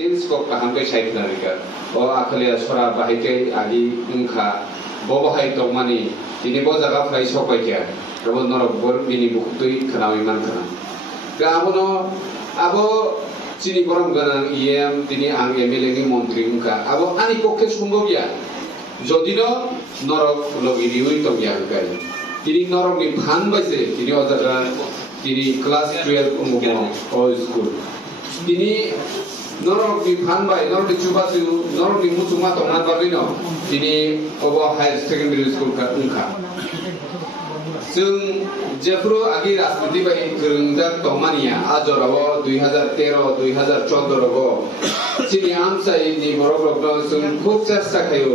tin skop kaham kai sai na rika o akhalia sora bahai agi ungkha bo bahai tongmani tini bo jaga phai sopai kya abo norok bor bini bukutui khanami man khana ga abono abo chini borom ganang em tini ang MLA ni montri ungkha abo ani pokke sumbobya jodino norok logiri ui tongya kai tini norok ni phan baise tini ojaga tini class 12 umumo o school tini norok ni phan bai norok ni chubasu norok ni mutuma tongna bagino tini obo higher secondary school ka ungkha जों जेफ्रो आगे राजनीति bye गोरोंजाक तमानिया आजराव 2013 2014 रगो चिनि आमसाई नि बरबरगनो जों खूब चेष्टा खायो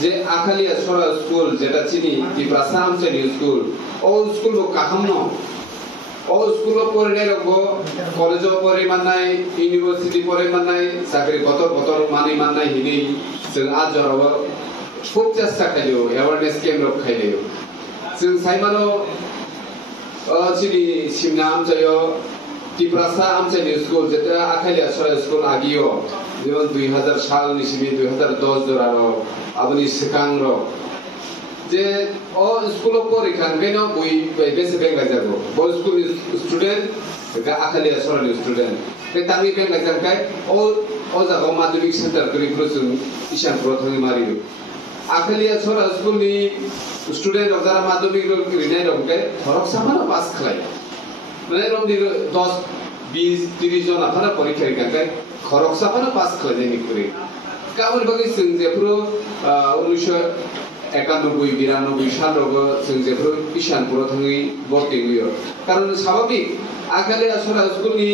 जे आखालिया सरा school जेटा चिनि दिप्रासा आमसाई school ओ school काहामनो ओ school पढने रगो कलेज पढे मान्नाय युनिभर्सिटी पढे मान्नाय साख्रि बतर माने मान्नाय हिनि जों आजराव खूब चेष्टा खायो एवारनेस केम्प रख खायो जों साइमानो चिनि सिमना आमचायो तिप्रासा आमचायनि स्कुल जेटा आखालिया सरा स्कुल आगियो जेवन 2000 साल निसिमि 2010 जरारो आबनि सिकांरो जे ओ स्कुल परीक्षा बेनो बुइ बेसे बेंगा जागो बो स्कुल स्टुडेन्ट गा आखालिया सरानि स्टुडेन्ट बे तांनि बेंगा जाखाय ओ जागो माध्यमिक सेन्टार करिखौ जों इसान प्रथमि मारियो आखालिया सरा स्कुलनि स्टूडेंट of the माध्यमिक रिनाय रंगे थरक सामानो पास खलाय माने रंदि 10 20 30 जन आफाना परीक्षा रिखाय खरक सामानो पास खलाय निकुरि गाबोन बागै जों जेफ्रो 1991 92 साल रगो जों जेफ्रो इसानपुर थाङै भर्ति होयो कारण स्वाभाविक आखालिया सरा स्कुलनि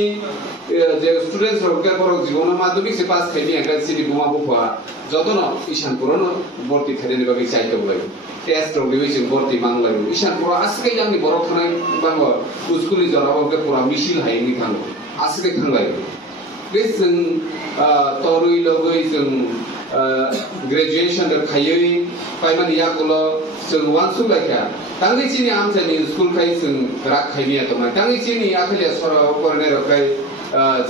जे स्टूडेंट्स रंगे बरक जीवन माध्यमिक से पास खायनि आगा सिनि बुमा बुफा जतनो इसानपुरनो भर्ति खायनि बागै चाइतो बाय टेस्ट रंगे जों भर्ति मांगलायो इसानपुर आसकै आंनि बरक थानाय बांगो स्कुलनि जराव बे पुरा मिसिल हायनि थाङो आसकै थांलायो बे जों तरुइ लगै जों ग्रेजुएशन खायै पाइमानि याकुलो जों वानसु लायखा तांनि चिनि आमसानि स्कुल खाय जों राख खायनिया दंनाय तांनि चिनि आखालिया सराव फरायनाय रखाय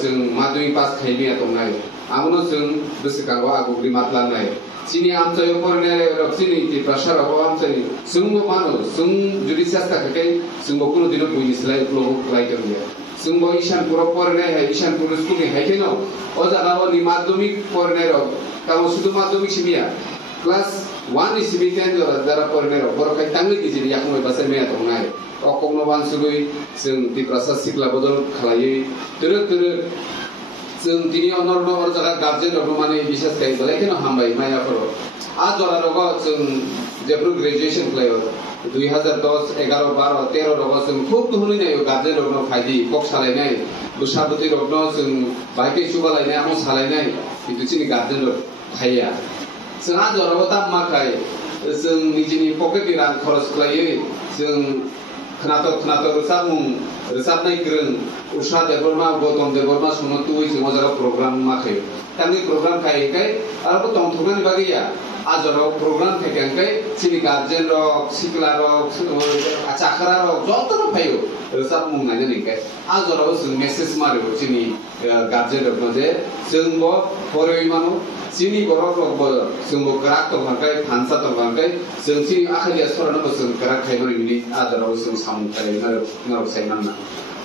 जों माध्यमिक पास खायनिया दंनाय आमनो जों गोसोखांगो आगुग्रि मातलानाय चिनि आमचायो फरायनाय रखसिनि तिप्रासाराव आमचानि जोंबो मानो जों जुदि चेष्टा खाखै जोंबो कुनु दिन बुइनिसलाय ब्लग लायदों गया जोंबो इसानपुराव फरायनाय हाय इसानपुर स्कुलनि हायखेनो ओ जागाव नि माध्यमिक फरायनाय रख कामो सुदु माध्यमिक सिमिया क्लास 1 नि सिमि 10 जरा फरायनाय रख बरखाय तांनि गिजिरि याखमै बासे मेया दंनाय अकमनो वानसुगै जों तिप्रासा सिखला बदल खालायै दोरो जों दिनै अनरनो अर जागा गार्जेन रग माने बिसेस खाय बलायखेनो हामबाय मायाफोर आ जरा रग जों जेब्रो ग्रेजुएशन खालायो 2010 11 12 13 रग जों खूब दुहुनिनाय गार्जेन रग फायदि कक सालायनाय बुसाबुति रग जों बाइके सुबालायनाय आमो सालायनाय किन्तु चिनि गार्जेन रग थाया जों आ जराव दाम माखाय जों निजिनि पकेटनि रां खरस खालायो जों खोनाथ रोजाबनाय गोरों उषा देबरमा गौतम देबरमा सुनतुइ जों अजाराव प्रग्राम माखायो तांनि प्रग्राम खायखाय आरो तंथुगनि बागैया आजराव प्रग्राम खायखाय चिनि गार्जेन रक सिखला रक आचाखरा रक जतनो फायो रोजाब मुंनाय निखाय आजराव जों मेसेज मारियो चिनि गार्जेन रक जे जोंबो फराय मानो चिनि बरक रकबो जोंबो ग्राक तंखाय फानसा तंखाय जों चिनि आखालिया सरानो जों ग्राक खायबरिनि आजराव जों सामखाय नारक सायनाना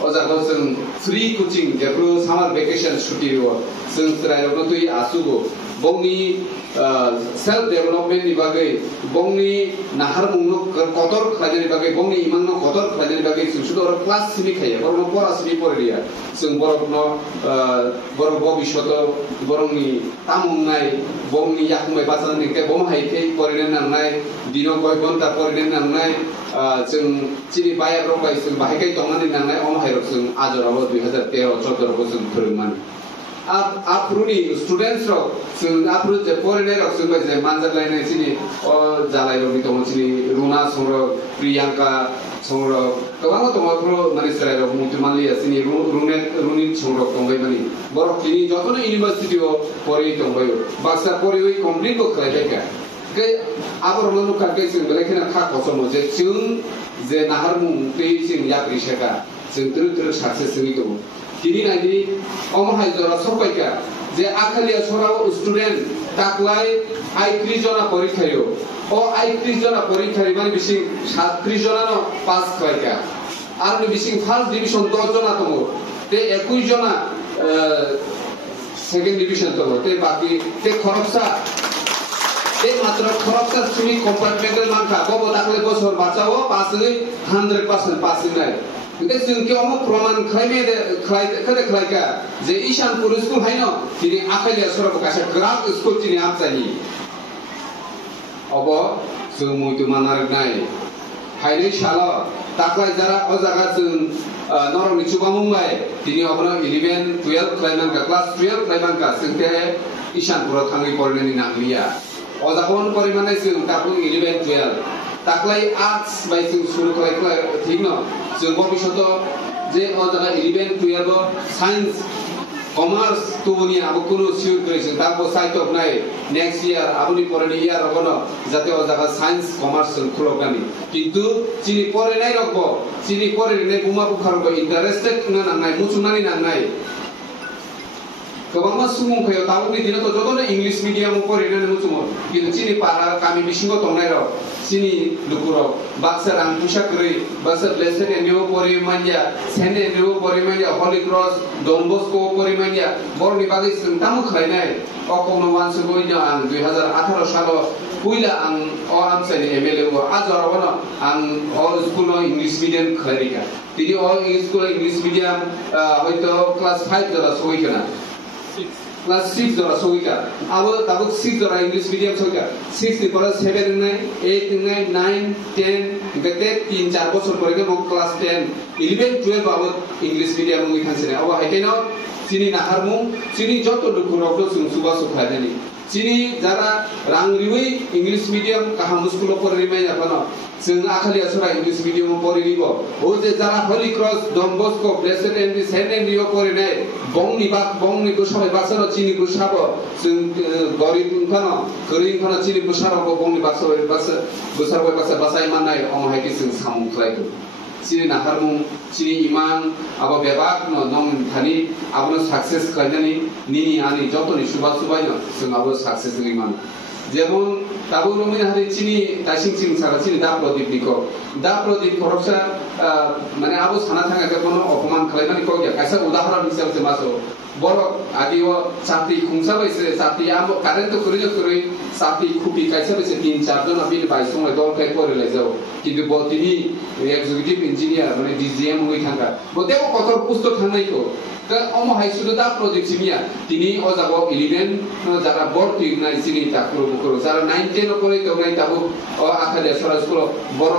अजाखौ जों फ्री कोचिं जेब्रो सामार वेकेशन छुट्टी हो जों रायरनो तुइ आसुगो बंनि सेल्फ डेभलपमेन्ट नि बागै बंनि नाहार मुंनो कतर खायनि बागै बंनि इमाननो कतर खायनि बागै जों सुदर क्लास सिनि खायो बरनो परासिनि परेरिया जों बरनो बर भबिष्यत बरंनि तामुंनाय बंनि याखमै बाजारनि के बम हायखे परेने नांनाय दिनो गय घन्टा परेने नांनाय जों चिनि बाया रंबाय जों बाहायखाय दंनानै नांनाय अम हायरक जों आजराव 2013 14 रग जों फोरोंमान आप्रुनि स्टुडेन्ट्स रक जों आप्रु जे फरायनाय रक जों बाय मानजालायनाय चिनि अ जालायरनि दङ चिनि रुना संर प्रियांका संर गोबां दङ प्रो माने सरायरक मुतुमालिया चिनि रुनि संर दंबाय माने बरकनि जतनो इउनिभार्सिटीआव फराय दंबाय बाक्सा फराय कमप्लिट को खालायबायका के आबरनो काके जों बेलेखना खा खसम जे नाहार मुं दै जों याप्रिसेका जों द्रु सक्सेस जोंनि दङ दिनै नायदि अमहाय जरा सरबायका যে আখালিয়া সরাও স্টুডেন্ট তাকলাই ৩৮ জনা পরীক্ষায়ও ও ৩৮ জনা পরীক্ষায় মানে বেশি ৩৭ জনা পাস খাইকা আর বেশি ফার্স্ট ডিভিশন 10 জনা তমো তে 21 জনা সেকেন্ড ডিভিশন তমো তে বাকি তে খরচা তে মাত্র খরচা তুমি কম্পার্টমেন্টের মানকা ববো তাকলে বছর বাঁচাও পাস 100% পাস নাই কিন্তু जों কেমন প্রমাণ খাইকা যে ঈশানপুর স্কুল হাইনো তিনি আখালিয়া সরাবো কাছে গ্রাফ স্কুল তিনি আমচানি অব जों মুইতো মানার নাই হাইলে শালা তাকলাই যারা ও জায়গা जों নরমি চুবা মুম্বাই তিনি অবনা 11 12 ক্লাইমানকা ক্লাস 12 ক্লাইমানকা जोंতে ঈশানপুর থাঙ্গি পড়লেনি নাংলিয়া ও যখন পরিমাণে जों তাকু 11 12 তাকলাই আর্টস বাই जों শুরু করে ঠিক না जों ভবিষ্যৎ যে ও জায়গা 11 12 সায়েন্স কমার্স তুমনি আবু কোনো সিউর করেছে তারপর সাইট অফ নাই নেক্সট ইয়ার আপনি পরে ইয়ার হবো যাতে ও জায়গা সায়েন্স কমার্স খুলকানি কিন্তু চিনি পরে নাই রাখবো চিনি পরে নাই বুমা বুখার ইন্টারেস্টেড না নাই মুচুনানি না নাই गोबां सुबुंफोर दाउनि दिनाव जदनो इंलिश मीडियाम फरायनानै मुचुमो किन्तु चिनि पारा गामि बिसिङाव दंनायराव चिनि लुकुराव बाक्सा रामपुसाकरै बाक्सा ब्लेसेड एनियो परिमानिया सेन एनियो परिमानिया हली क्रस डनबस्को परिमानिया बरनि बागै जों तामु खालायनाय अकनो वानसुगो आं 2018 सालाव पयला आं अ आमसानि एमएलए को आजरावनो आं अ स्कुलाव इंलिश मीडियाम खालायरिका दिनि अ स्कुलाव इंलिश मीडियाम हयतो क्लास 5 जरा सौयैखना क्लास 6 जरा सौयैका अब ताबो 6 जरा इंलिश मीडियाम सौयैका 6 नि पर 7 नै 8 नै 9 10 गते 3-4 बছর পরে গো क्लास 10 11 12 अब इंलिश मीडियाम मुइ थांसिने अब हाइकेनो चिनि नाहारमु चिनि जत दुखुरावतो जों सुबा सुखादेनि चिनि जारा रांरिवै इंलिश मीडियाम काहाम स्कुलाव फरायनाय जाफानो जों आखालिया सरा इंलिश मीडियाम फरायनिबो ओ जे जारा हली cross Don Bosco blessed end saint एन्डियो फरायनाय बंनि सबाय बासनो चिनि बुसाबो जों गरीब खानो गरीब खानो चिनि बुसाराबो बंनि बुसारबाय बासाय माननाय अमहायके जों सामु खालायदो चिनि नाहारमु चिनि इमान अब बेबाक नम थानि आबनो सक्सेस खालायनानै निनि आनि जतनि सुबा सुबायनो जों आबो सक्सेस इमान যেমন তাবু রমিন হারি চিনি তাইসিং সিং সারা চিনি দা প্রদীপ খরচা মানে আবু সানা থাকা কোনো অপমান খালাইমানি কইয়া কাইসা উদাহরণ হিসাবে মাসো বড় আদিও চাকরি খুংসা বাইছে চাকরি আম কারেন্ট করে চাকরি খুবই কাইসা বাইছে 3-4 জন আবিল বাই সময় দল কাই করে লাইজাও কিন্তু তিনি এক্সিকিউটিভ ইঞ্জিনিয়ার মানে ডিজিএম হই থাকা বতেও কত পুস্তক থানাইকো তা অম হাই স্কুল দা প্রজেক্ট সিমিয়া তিনি অজাবো 11 যারা ভর্তি নাই চিনি তাকরো বকরো যারা 9 10 করে তো নাই তাবো আখালিয়া সরা স্কুল বড়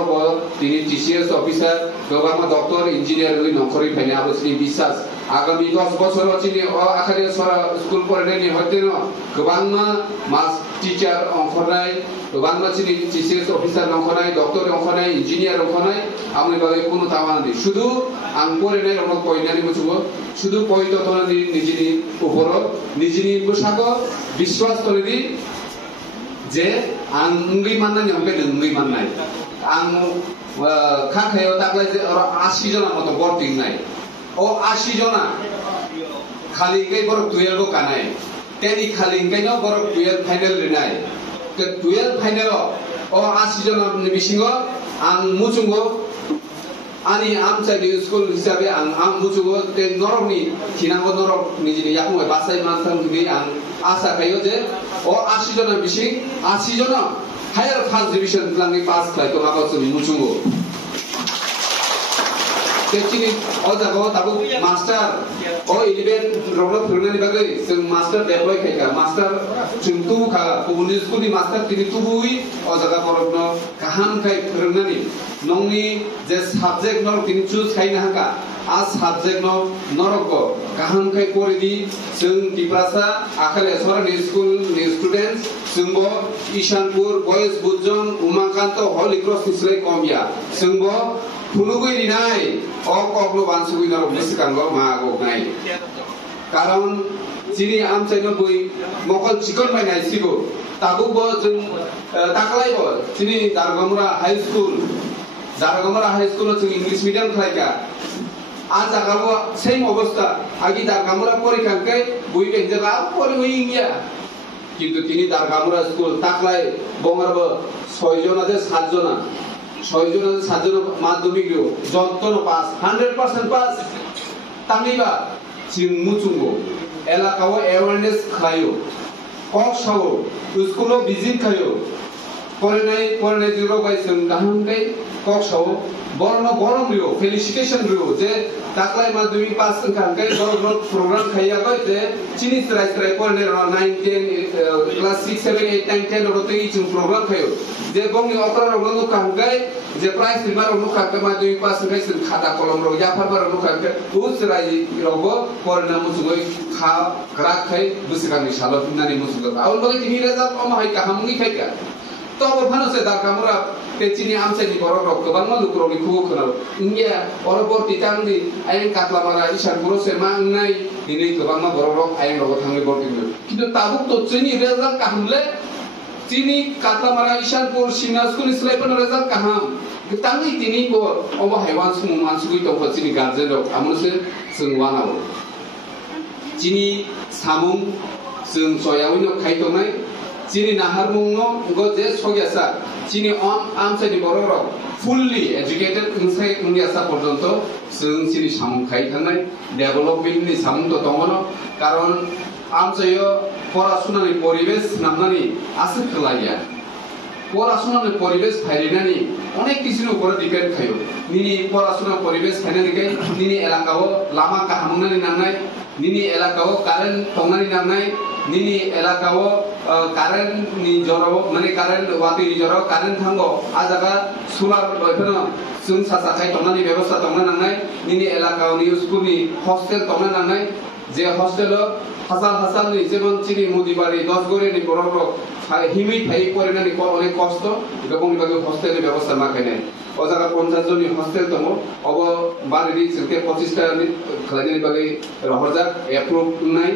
তিনি টিসিএস অফিসার গোবামা ডক্টর ইঞ্জিনিয়ার হই নকরি ফাইনে আবসনি বিশ্বাস আগামী 10 বছর চিনি আখালিয়া সরা স্কুল পড়াইনি হইতে ন গোবামা মাস টিচার অংখনাই গোবামা চিনি টিসিএস অফিসার অংখনাই ডক্টর অংখনাই ইঞ্জিনিয়ার অংখনাই আমি বাগে কোনো তাওয়ান দি শুধু আং পড়াইনাই রকম কইনানি বুঝবো শুধু পয়ততন নিজের উপর নিজের পোশাক বিশ্বাস করে দি যে আঙ্গি মাননাই হবে নঙ্গি মাননাই আং খাখায়ও তাকলাই যে 80 জনের মতো ভর্তি নাই ও 80 জনা খালি কে বড় 12 কানাই তেনি খালি কেন বড় 12 ফাইনাল নাই তে 12 ফাইনাল ও 80 জনের বিশিঙ্গ আং মুচুঙ্গ ani amchai school hisabe ang mujugo te norokni thinango norok nijini yakmo basai mansam ni ang asa kayo je o 80 jona bishi 80 jona higher first division langi pass khai to mako sumi mujugo techini o jago tabu master o 11 rono phirnani bagai sing master deploy khai ka master chuntu kha puni school ni master tini tubui o jaga porogno kaham khai phirnani nongni je subject nor tin choose khai na ka a subject no noroko kaham khai kore di sing tiprasa akhale sora ni school ni students singbo ishanpur boys bujong umakanto holy cross islay komya singbo phulugui rinai o koklo bansugui nor bisikanggo mago nai karon chini amchaino boi mokol chikon bai nai sigo tabu bo jung taklai bo chini dargamura high school jung english medium khlaika আজ আগাবো same অবস্থা আগে দারগামুরা পরীক্ষাকে বই বেঞ্জে লাভ করে হইয়া কিন্তু তিনি দারগামুরা স্কুল তাকলাই বঙ্গারব 6 জন আছে 7 জন 7 জন মাধ্যমিক যত্ন পাস 100% পাস তামিবা চিং মুচুঙ্গো এলাকাও অ্যাওয়ারনেস খায়ো কক সাও স্কুলো ভিজিট খায়ো পড়াই জিরো বাইসন গাহামকাই কক সাও বর্ণ গরম রিও ফেলিসিটেশন রিও যে তাকলাই মাধ্যমিক পাস খানকাই বড় প্রোগ্রাম খাইয়া কই যে চিনি স্ট্রাইক পড়নে 9 10 ক্লাস 6 7 8 9 10 রতে ইচিং প্রোগ্রাম খায়ো যে বংনি অকরা রগনো খানকাই যে প্রাইস রিমার রগনো খানকাই মাধ্যমিক পাস খাইছেন খাতা কলম রগ জাফার বার রগনো খানকাই উসরাই রগো পড়না মুসুগই খা গ্রাক খাই বুসিকানি সালো নানি মুসুগ আউল বলে তিনি রেজাল্ট কম হয় কাহামুনি খাইকা তো অবভানসে দারগামুরা চিনি আমসাইনি বড় রক গোবাং লুকুরনি খুবু খনাও ইংয়া পরবর্তী টাংনি আইন কাটলামারা ইশার পুরসে মাংনাই দিনে গোবাং বড় রক আইন রগ থাঙ্গি বর্তি কিন্তু তাবুক তো চিনি রেজাল্ট কাহামলে চিনি কাটলামারা ইশারপুর সিনা স্কুল স্লাইপন রেজাল্ট কাহাম তাঙ্গি তিনি কো অব হাইওয়ান সুমু মানসুগুই তো চিনি গার্জেন রক আমনসে जों वानाव चिनी सामुं जों जयावैनो खायदनाय चिनी नाहारमुंनो गजे सगेसा चिनी आमसाइनि बर'राव fully educated इंसाय उन्यासा पर्यन्त जों चिनी सामुं खायथानाय डेभेलपमेन्टनि सामुं तो दङनो कारण आमसायो पराशुनानि परिबेश नामनानि आसो खोलाया পড়াশোনার পরিবেশ ফাইলিনানি অনেক কিছুর উপরে ডিপেন্ড খায়ো নিনি পড়াশোনা পরিবেশ ফাইনানিকাই নিনি এলাকাও লামা কাহামনানি নামনাই নিনি এলাকাও কারেন্ট টংনানি নামনাই নিনি এলাকাও কারেন্ট নি জরাও মানে কারেন্ট ওয়াতি নি জরাও কারেন্ট থাঙ্গো আজাগা সোলার বয়ফেন जों सासाखाय टंनानि व्यवस्था टंना नांनाय निनि एलाकानि स्कुलनि हस्टेल टंना नांनाय जे हस्टेल हाजार नि जेमन चिनि मुदिबारि 10 गरेनि बर'रो हिमै फाइ परेनानि अनेक कष्ट गोबांनि बागै हस्टेलनि व्यवस्था माखायनाय ओ जागा 50 जननि हस्टेल दङ अब बारिनि जोंके 25 टा खालायनायनि बागै रहरजाक एप्रुभ नाय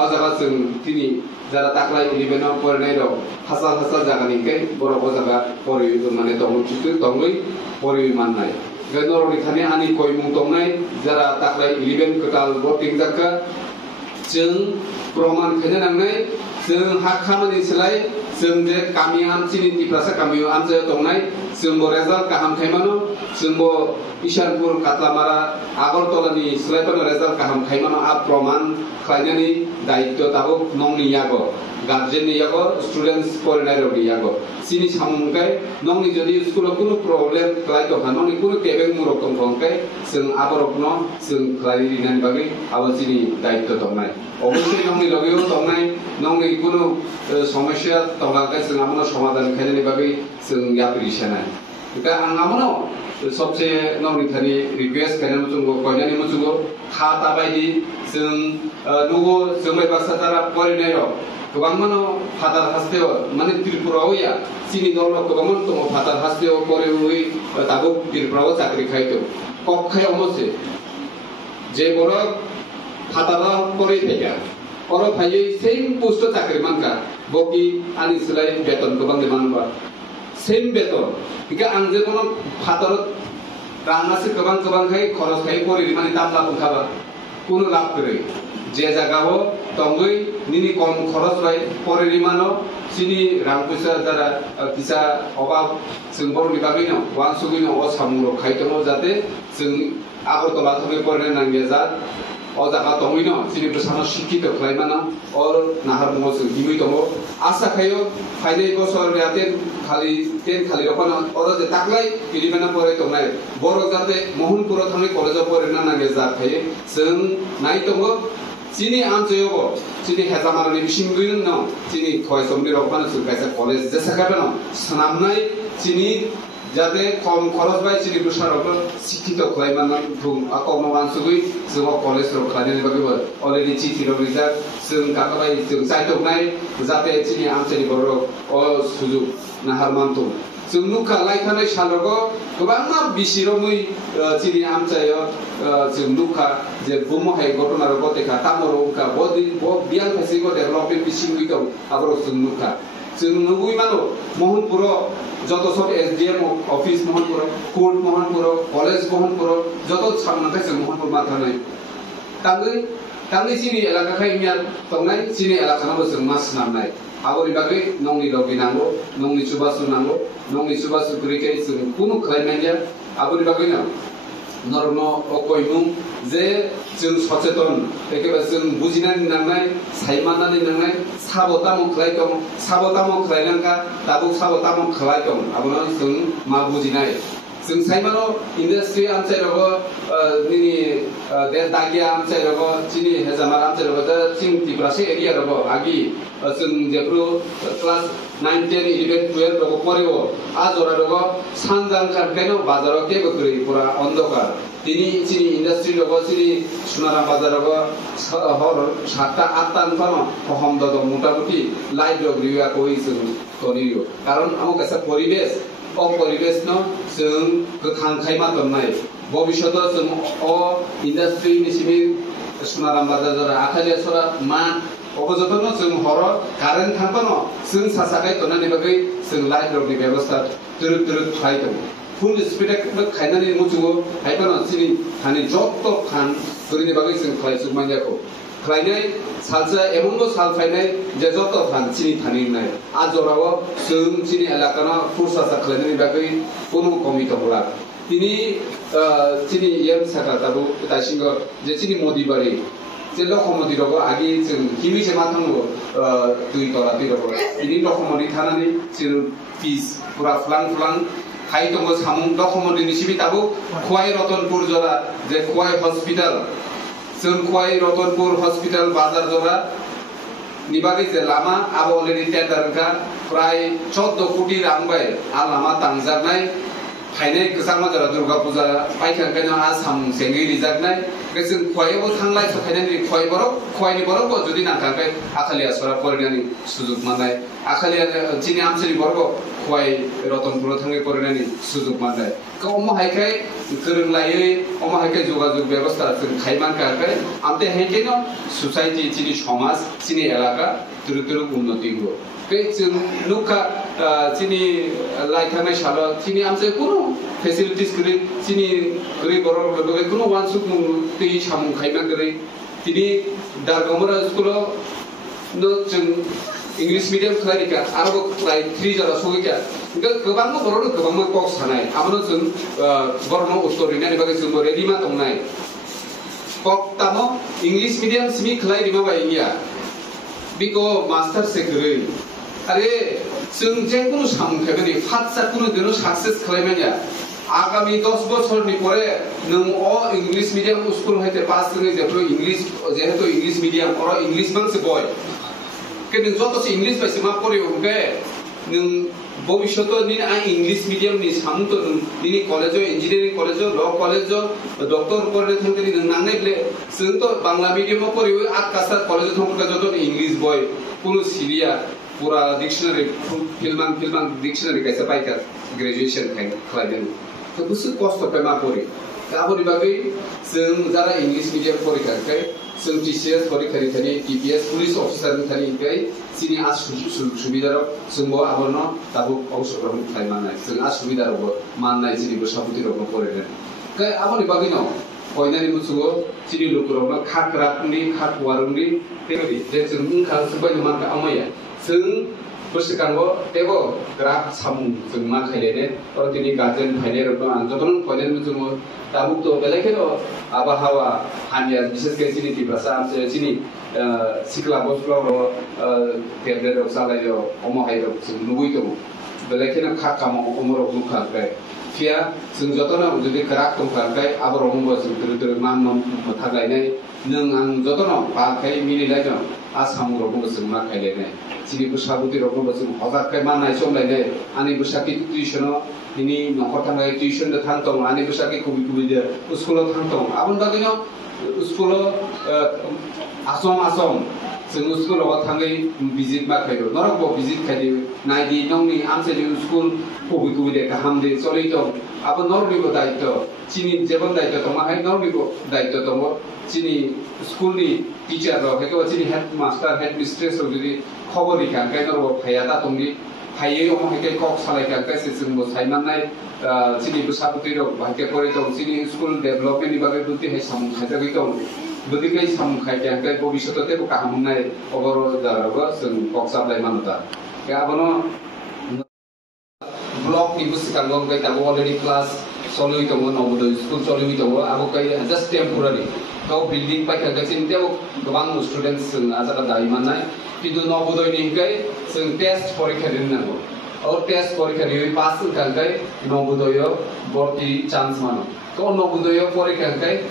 ओ जागा जों तिनि যারা তাকলাই 11 পড়নাই র হাজার জায়গানিকে বড় বড় জায়গা পরি মানে দংচুতে দংই পরি মাননাই গনরনি খানি আনি কইমুং দংনাই যারা তাকলাই 11 কটাল ভোটিং জাকা जों प्रमाण खायनो नांनाय जों हा खामानि सोलाय जों जे गामि आमसिनि दिफ्रासा गामियाव आमजायाव दंनाय जों बो रेजाल्ट गाहाम खायमानो जों बो इशानपुर काटलामारा आगरतलानि सोलायफोरनो रेजाल्ट गाहाम खायमानो आ प्रमाण खायनायनि दायित्व दाबो नंनि यागो गार्जेननि यागो स्टुडेन्टस फरायनायनि यागो सिनि सामुंखाय नंनि जदि स्कुलाव कुनु प्रब्लेम खालाय दं नंनि कुनु केबें मुरक दंखाय जों आबरकनो जों खालायनायनि बागै आबो सिनि दायित्व दंनाय অবশ্যই নংনি লগেও দংনাই নংনি কোনো সমস্যা দংগাকাय जों আমনো সমাধান খায়নাयनि बागै जों याप्रिसियानाय दा आं আমनो सबसे नंनि थानि रिक्वेस्ट खायनाय मुजुंगो कयनानि मुजुंगो खाता बायदि जों नुगो जोंबाय बासादारा फरायनायाव गोबां मानो फादार हास्तेव माने त्रिपुरावया सिनि दल गोबां मान दङ फादार हास्तेव फरायवै दाबो त्रिपुराव चाकरि खायतो कखायाव मसे जे बर फादारा फरायफैया और फायै सेम पोस्ट चाकरि मानका बकि आनि सोलाय बेतन गोबां मानबा सेम बेतन बिका आं जे कोनो फादार राङासो गोबां खाय खरस खाय फरायरि माने दामला बुंखाबा कोनो लाभ करे जे जागाव दंगै निनि कम खरस बाय फरायरि मानो सिनि रां पैसा जारा किसा अभाब जों बरनि बागैनो वानसुगैनो अ सामुरो खायतनो जाते जों आगरतला थाङै फरायनाय नांगिया जा ओ जागा दंगैनो सिनि प्रसानो शिक्षित खालायमानो और नाहारमुङाव जों हिमै दङ आसा खायो फायनाय बोसोर याते खालि रखना और जे ताकलाय 11 फराय दंनाय बर जाते मोहनपुराव थाङै कलेजाव फरायना नांगिया जा खायो जों नाय दङ चिनी आमचेयो चिनी हेजामारनि बिसिंगुइन न चिनी खयसमनि रखना जों कायसा कलेज जेसाखाबेनो सनामनाय चिनी जाते कम खरच बाय चिनी प्रसारक शिक्षित खालायमानो बुं आकम वानसुगै जों कलेज रख खालायनायनि बागैबो अलरेडि चिठी रबिजा जों गाबाय जों जायदोंनाय जाते चिनी आमचेनि बर अ सुजुग नाहारमानतो जों नुखा लायखानाय सालरगो गोबां बिसिरमै चिनी आमचायो जों नुखा जे बुमहाय घटनार गतेखा तामरो उका बदि बियाल फासिगो डेभलपमेन्ट बिसिंगै दं आबरो जों नुखा जों नुबोयो मानो महनपुर যত সব SDM office Mohanpur court Mohanpur college Mohanpur যত সামনাখাই जों মোহনপুর মাথা নাই তাঙ্গै চিনি এলাকা খাই মিয়া তংনাই চিনি এলাকা নাবো जों মাস নামনাই আবরি বাগै নংনি লবি নাंगौ নংनि सुबासु नांगौ नंनि सुबासु गैखाय जों कुनु खालामनाया आबरि बागै ना नरन अकयनु जे जों सचेतन एकेबारे जों बुजिनानै नांनाय सायमानानै नांनाय साबतामो खालायदों साबतामो खालायनांगा दाबो साबतामो खालायदों आबनो जों मा बुजिनाय जों सायमानो इन्डास्ट्रि आमचायरगो निनि दे दागिया आमचायरगो चिनि हेजामार आमचायरगो दा थिं तिब्रासे एरिया रगो आगि जों जेब्रु क्लास 9 10 11 12 रगो परेबो आजरा रगो सानजान खानखायनो बाजाराव केबो गरै पुरा अन्धकार दिनि चिनि इन्डास्ट्रि रगो चिनि सुनाराम बाजाराव हर 7टा 8टा फानो हमद दं मोटामुटी लाइट रगरिया कइ जों तनियो कारण आमो कासा परिबेश परिबेश न जों गोथां खायमा दंनाय भबिष्यत जों इन्डास्ट्रि निसिबि सुनाराम बाजार आखालिया सरा मा अबजतन जों हर कारेन्ट थांबानो जों सासाखाय तनानै बागै जों लाइट रगनि व्यवस्था तुरुत तुरुत खायदों फुल स्पिड खायनानै मुजुगो हायबानो सिनि थानि जत्त खान गरिनि बागै जों खायसुक मानजाखौ खायनाय सालसा एमनबो साल फायनाय जे जत्त थान सिनि थानि नाय आजराव जों सिनि एलाकाना फुरसासा खायनानै बागै कोनो कमि दंला तिनि सिनि एम साकाताबो दासिमबो जे सिनि मदिबारि जे लखमदि रगो आगि जों हिमिसे माथांगो दुइ तला दुइ रगो इनि लखमदि थानानै जों पिस पुरा फ्लां फ्लां हाय दंगो सामुं लखमदिनि सिबि दाबो खवाइ रतनपुर जरा जे खवाइ हस्पिटाल जों खवाइ रतनपुर हस्पिटाल बाजार जरा निबागै जे लामा आबो अलरेडि टेन्डार का प्राय 14 कोटी रां बाय आ लामा तांजानाय फायनाय गोसां माजारा दुर्गा पूजा पाइखांखायनो आसाम सेंगै रिजागनाय जों खवाइबो थांलाय सखायनानै खवाइनि बरको जुदि नांखांखाय आखालिया सरा फरायनायनि सुजुग मोननाय आखालिया चिनि आमसरि बरको खवाइ रतनपुर थांनाय फरायनायनि सुजुग मोननाय अमा हायखाय गोरोंलायै अमा हायखाय जगाजग व्यवस्था जों खायमानखाय आमते हेकेनो सोसाइटि चिनि समाज चिनि एलाका तुरु तुरु उन्नति हो जों नुखा चिनि लाइखानाय साला चिनि आमसे कुनु फेसिलिटिस गरै चिनि गरै बर' लोगो कुनु वानसुक दै सामु खायमा गरै तिनि दारगमरा स्कुलाव न जों इंलिश मीडियम खालायनिका आरो प्राय 3 जरा सगैका गोबां बर' गोबां कक्स थानाय आमनो जों बरनो उत्तरिनानि बागै जों रेडिमा दंनाय कक तामो इंलिश मीडियम सिमि खालायनिमा बायनिया बिको मास्टर सेक्रेटारि अरे जों जे कुनु सामखायबानि फाटसा कुनु दिनो सक्सेस खालायमानिया आगामी 10 बोसोरनि परे नों इंलिश मीडियम स्कुल हायते पास जों जेफ्रो इंलिश जेहेतु इंलिश मीडियम और इंलिश बांसे बय के नों जतसे इंलिश बायसे मा परे होबे नों भविष्यत नि आ इंलिश मीडियम नि सामतो नि college engineering college law college doctor परे थांगनि नों नांनायले जों तो बांला मीडियम परे आ कासा कॉलेज थांगका जत इंलिश बय कुनु सिरिया पूरा डिक्शनरी फिल्मान डिक्शनरी कैसे पाइका ग्रेजुएशन खालायदों तो बुसु कष्ट पेमा परे आबोनि बागै जों जारा इंलिश मीडियम परीक्षाखाय जों टीसीएस परीक्षानि थानि टीपीएस पुलिस अफिसारनि थानि गाय सिनि आ सुबिदाराव जोंबो आबरनो दाबो अवसरखौ खालामनाय जों आ सुबिदारावबो माननाय जिनिबो साबुतिरावबो परेदों गाय आबोनि बागै न कयनानि मुसुगो सिनि लुकुरावनो खाकरानि खाकवारुनि बेबायदि जे जों उनखा सुबायनो मानका आमाया जों बोसोरखांगो तेबो ग्राफ सामु जों मा खायलेने और दिनै गार्जेन फायनाय रबो आं जतन फायनाय जों दाबुक तो बेलेखेनो आबहावा हानिया विशेष के सिनि तिब्रासा आमसे सिनि सिखला बसफ्राव देरदेर सालायो अमहायरो जों नुबैदों बेलेखेनो खाकाम अमरो बुखांखाय फिया जों जतन जुदि ग्राफ दंखांखाय आबर अमबो जों दर मान थागायनाय नों आं जतन बाखाय मिलिलायनो आसामरबो जों मा खायलेनाय सिनि बैसागुति रबो जों हजारखाय मानाय समलायनाय आनि बैसागि टिउसनाव नि नखर थांनाय टिउसन थांतों आनि बैसागि कबि कबि स्कुलाव थांतों आबन बागैनो स्कुलाव आसम जों स्कुलाव थाङै भिजिट मा खायो नरक बो भिजिट खायो नायदि नंनि आमसे स्कुल कबि कबि दे गाहाम दे चलै दं आबो नरनिबो दायित्व चिनि जेबन दायित्व दं माहाय नरनिबो दायित्व दं चिनि स्कुलनि टीचार रो हेको चिनि हेड मास्टार हेड मिस्ट्रेस रो जुदि खबर रिखा गाय नरबो फाया ता दंनि फायै अम हेके कक सालायका गायसे जोंबो सायमानाय चिनि बुसाबुति रो बाके करे दं चिनि स्कुल डेभलपमेन्ट नि बागै दुति है सामु खाजागै दं बदिकै सामु खायका गाय भबिष्यते बो काहामनाय अबरो जाराबो जों कक साबलाय मानता गाबनो ब्लॉक नि बुसिकांगो गाय दाबो अलरेडी क्लास सलुइ दङ नवोदय स्कुल सलुइ दङ आबो गाय जस्ट टेम्परारि तो बिल्डिं पाइखांगा चिन्तेव गोबां स्टुडेन्ट्स जों आजारा दाइमानाय किन्तु नवोदय नि गाय जों टेस्ट परीक्षा दिननांगौ और टेस्ट परीक्षा नि पास खांगाय नवोदय भर्ती चान्स मानो तो नवोदय परीक्षा गाय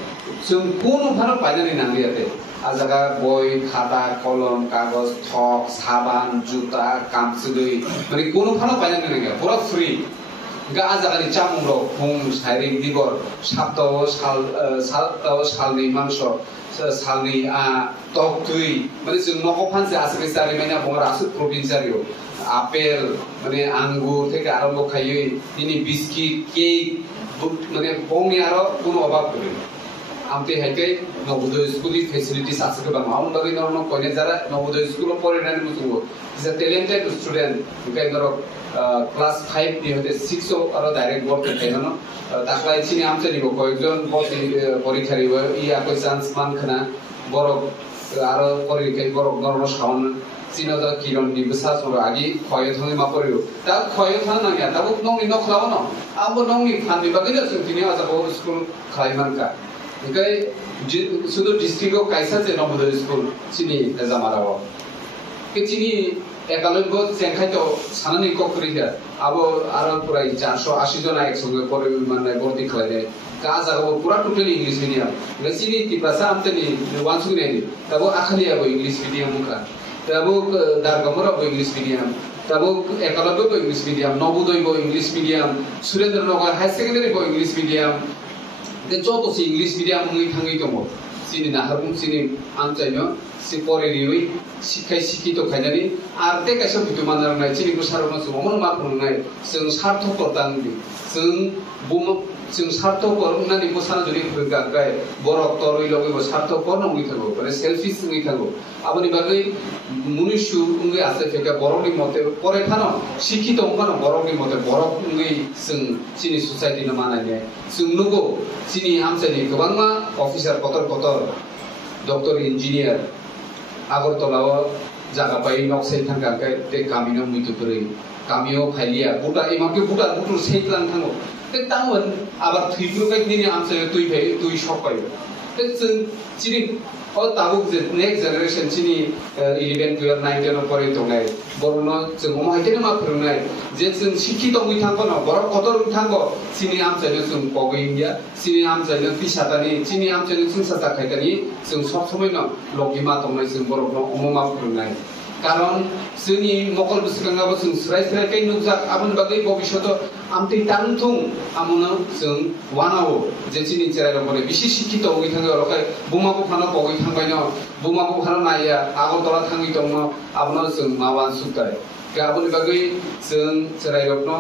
जों कोनो भानो पाइनानै नांगैयाते आजागा बय खाता कलम कागज थक साबान जुता कामसुदै माने कोनो भानो पाइनानै नांगैया पुरा फ्री गा आजागानि चामुरो फुं साइरिं दिगर साप्ताव सालनि मांस सालनि टक तुई माने जों न'खौ फानसे आसि सारि माने बंरा आसु प्रभिन्सारियो आपेल माने आंगुर থেকে आरम्भ खायै दिनि बिस्किट केक माने बंनि आरो कोनो अभाब गैया आमते हायके नवोदय स्कुलनि फेसिलिटिस आसे गोबां आउन बागै नरनो कयने जारा नवोदय स्कुलाव फरायनानै मुसुङो इज अ टेलेन्टेड स्टुडेन्ट गायनर क्लास 5 नि हते 6 आरो डाइरेक्ट बोर्ड थायनो ताकलाय चिनि आमते निबो कयजन परीक्षारिबो इ आको चान्स मानखना बरक आरो परीक्षाय बरक नरनो साउन चिनो दा किरण नि बसा सर आगि खय थाङै मा परियो ता खय थाङ नाया ताबो नंनि नखलाव न आबो नंनि फाननि बागै जों दिनै आजाबो स्कुल खायमानका इकाय सुदूर डिस्ट्रिक्टआव कायसा जे नवोदय स्कुल चिनि जामाराव के चिनि एकालबो सेंखायतो सानानि कक्रिया आबो आरो पुरा 480 जना एकसंगे परे माने भर्ती खालायनाय का जागाबो पुरा टोटली इंग्लिश मीडियम गसिनि तिबासा आमतनि वानसुगनेनि तबो आखलियाबो इंग्लिश मीडियम मुखा तबो दारगमराबो इंग्लिश मीडियम तबो एकालबो इंग्लिश मीडियम नवोदयबो इंग्लिश मीडियम सुरेन्द्रनगर हाई सेकेन्डारिबो English medium de joto si English medium ngi thangai dong sini naharung sini amchaino si poreriwi sikai sikito khainani arte kaisa bitu manar nai sini busarona sumon ma phungnai जों सार्थक दांनि जों सार्थक ननि बसाना जुदि गाय बरक तरइ लगैबो सार्थक नङि थागो माने सेल्फिश नङि थागो आबनि बागै मनुष्य उंगै आसे फेका बरकनि मते परेखानो शिक्षित अंखानो बरकनि मते बरक उंगै जों सिनि सोसाइटि न मानायने जों नुगो सिनि आमसानि गोबांमा अफिसार कतर डक्टर इन्जिनियार आगरतलाव जागा पाइ नक्साइ थांगाय ते गामिनो मितुपुरै गामियाव फाइलिया बुटा इमाके बुटा बुटु सेइलां थाङो ते तांवन आबार थैब्रुगाय दिनि आमसे तुइ सपायो ते जों चिनि अ ताबुक जे नेक्स्ट जनरेशन चिनि 11 12 9 10 परे दंनाय बरनो जों अमाइतेनो मा फोरोंनाय जे जों शिक्षित मुइ थांगो न बर कतर थांगो चिनि आमसेनो जों पगैया चिनि आमसेनो पिसादानि चिनि आमसेनो जों सासा खायदानि जों सब समय न लगिमा दंनाय जों बरनो अममा फोरोंनाय कारण जोंनि मकल बुसकांगाबो जों स्राय कै नुजाक आबन बागै भबिष्यत आमते तांथुं आमनो जों वानाव जे चिनि चेराय बरे बिसि शिक्षित होई थाङो लखाय बुमाबो फानो पगै थांबायनो बुमाबो फानो नाया आगरतला थाङै दङ आबनो जों मावान सुताय गाबन बागै जों चेराय रत्न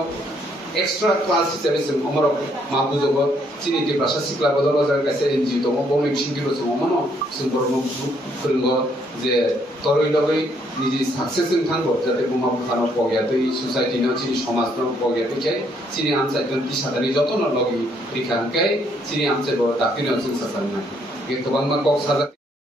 एक्स्ट्रा क्लास हिसाबै जों अमरक माबुजोबो चिनि दि भाषा सिक्ला बदल जार कासे एनजिओ दङ बमे सिंगिबो जों अमनो जों बरनो फोरोंगो जे तरइ लगै निजि सक्सेस जों थांगो जाते बुमा फानो पगयातै सोसाइटि न चिनि समाज न पगयातै के चिनि आमसाइ दन पिसादानि जतन लगि रिखांकै चिनि आमसाइ ब दाकिनो जों सासाना के गोबां मा कक साजा